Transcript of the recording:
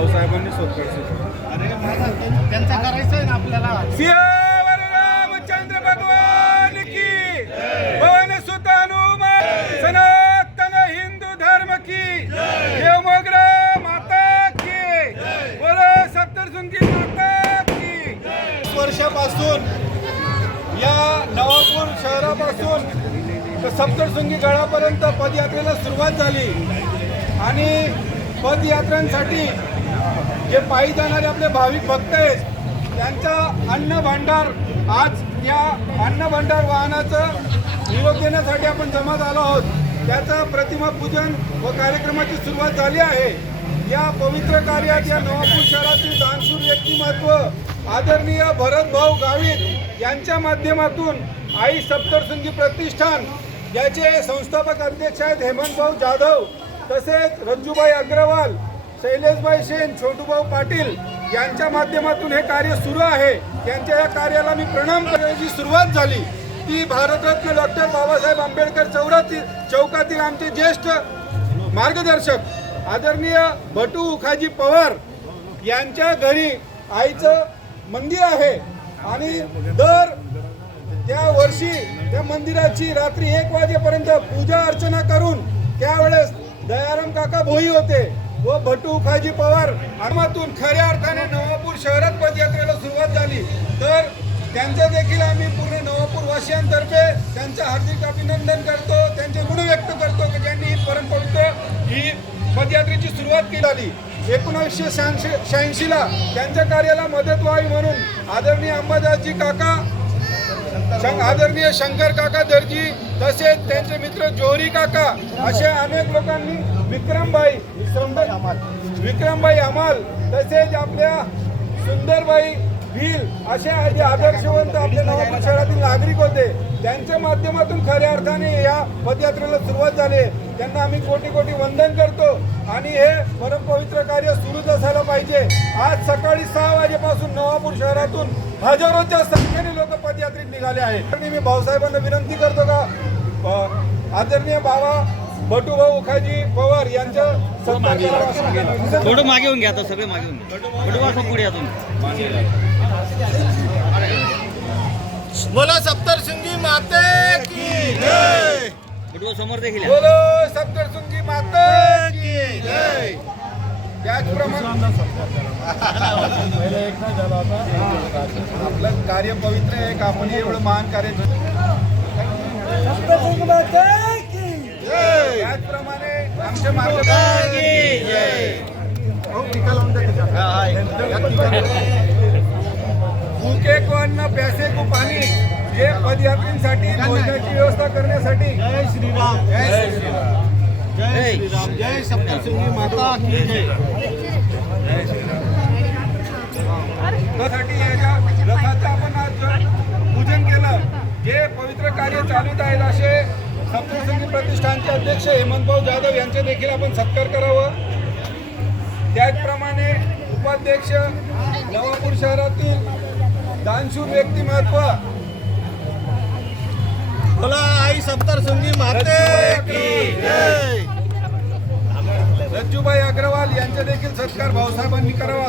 भाऊसाहेबांनी सोडकर त्यांचा करायचं आहे ना आपल्याला. सियावर रामचंद्र भगवान की. पवन सनातन हिंदू धर्म की. देवमग्र माता की. बोलो माता की. वर्षापासून या नवापूर शहरापासून तर गडापर्यंत पदयात्रेला सुरुवात झाली. आणि पदयात्रांसाठी जे पायी जाणारे आपले भाविक भक्त आहेत त्यांचा अन्न भांडार आज या अन्न भांडार वाहनाचं निरोप देण्यासाठी आपण जमा झालो आहोत. त्याचं प्रतिमा पूजन व कार्यक्रमाची सुरुवात झाली आहे. या पवित्र कार्यात या नवापूर शहरातील दानशूर व्यक्तिमत्व आदरणीय भरतभाऊ गावित यांच्या माध्यमातून आई सप्तशृंगी प्रतिष्ठान याचे संस्थापक अध्यक्ष आहेत हेमंतभाऊ जाधव तसेच रंजूबाई अग्रवाल शैलेशभाई शेन छोटूभाऊ पाटील यांच्या माध्यमातून हे कार्य सुरू आहे. त्यांच्या या कार्याला मी प्रणाम करण्याची सुरुवात झाली ती भारतरत्न डॉक्टर बाबासाहेब आंबेडकर चौरातील चौकातील आमचे ज्येष्ठ मार्गदर्शक आदरणीय भटू उखाजी पवार यांच्या घरी आईचं मंदिर आहे. आणि दर त्या वर्षी त्या मंदिराची रात्री एक वाजेपर्यंत पूजा अर्चना करून त्यावेळेस काका भोई होते. व भटू खाजी पवार आमातून खऱ्या अर्थाने नवापूर शहरात पदयात्रेला सुरुवात झाली. तर त्यांचं देखील आम्ही पूर्ण नवापूर वासियांतर्फे त्यांचं हार्दिक अभिनंदन करतो. त्यांचे गुण व्यक्त करतो की ज्यांनी ही परमपवित्र ही पदयात्रेची सुरुवात केली. आली एकोणीसशे शहाऐंशी शहाऐंशीला त्यांच्या कार्याला मदत व्हावी म्हणून आदरणीय अंबादासजी काका शं- आदरणीय शंकर काका दर्जी तसेच त्यांचे मित्र जोहरी काका असे अनेक लोकांनी विक्रमबाई विक्रमबाई विक्रमबाई अमाल तसेच आपल्या सुंदरबाई भील असे आधी आदर्शवंत आपल्या नवापूर शहरातील नागरिक होते. त्यांच्या माध्यमातून खऱ्या अर्थाने या पदयात्रेला सुरुवात झाली त्यांना आम्ही कोटी कोटी वंदन करतो आणि हे परमपवित्र कार्य सुरूच असायला पाहिजे. आज सकाळी सहा वाजेपासून नवापूर शहरातून हजारोच्या संख्येने लोक पदयात्रेत निघाले आहेत. आणि मी भाऊसाहेबांना विनंती करतो का? आदरणीय बाबा बटूभाऊ उखाजी पवार यांच्या. थोडं मागे येऊन घ्या आता सगळे मागे येऊन घ्या. पुढे या तुम्ही. बोला सप्तशृंगी माते की जय. समोर देखील. बोलो सप्तशृंगी माते की जय. त्याचप्रमाणे आपलं कार्य पवित्र आहे का आपण एवढं महान कार्य त्याचप्रमाणे आमचे हो. भूके को अन्न प्यासे को पाणी. जे पदयात्रींसाठी भोजनाची व्यवस्था करण्यासाठी. जय श्रीराम. जय श्रीराम. जय श्रीराम. जय सप्तशृंगी माता की जय. त्यासाठी याच्या रथाचं आपण आज पूजन केलं जे पवित्र कार्य चालूत आहेत असे सप्तशृंगी प्रतिष्ठानचे अध्यक्ष हेमंतभाऊ जाधव यांचे देखील आपण सत्कार करावं. त्याचप्रमाणे उपाध्यक्ष नवापूर शहरातील दानशूर व्यक्तिमत्व बोला आई सप्तशृंगी माते. रज्जूबाई अग्रवाल यांचे देखील सत्कार भाऊसाहेबांनी करावा.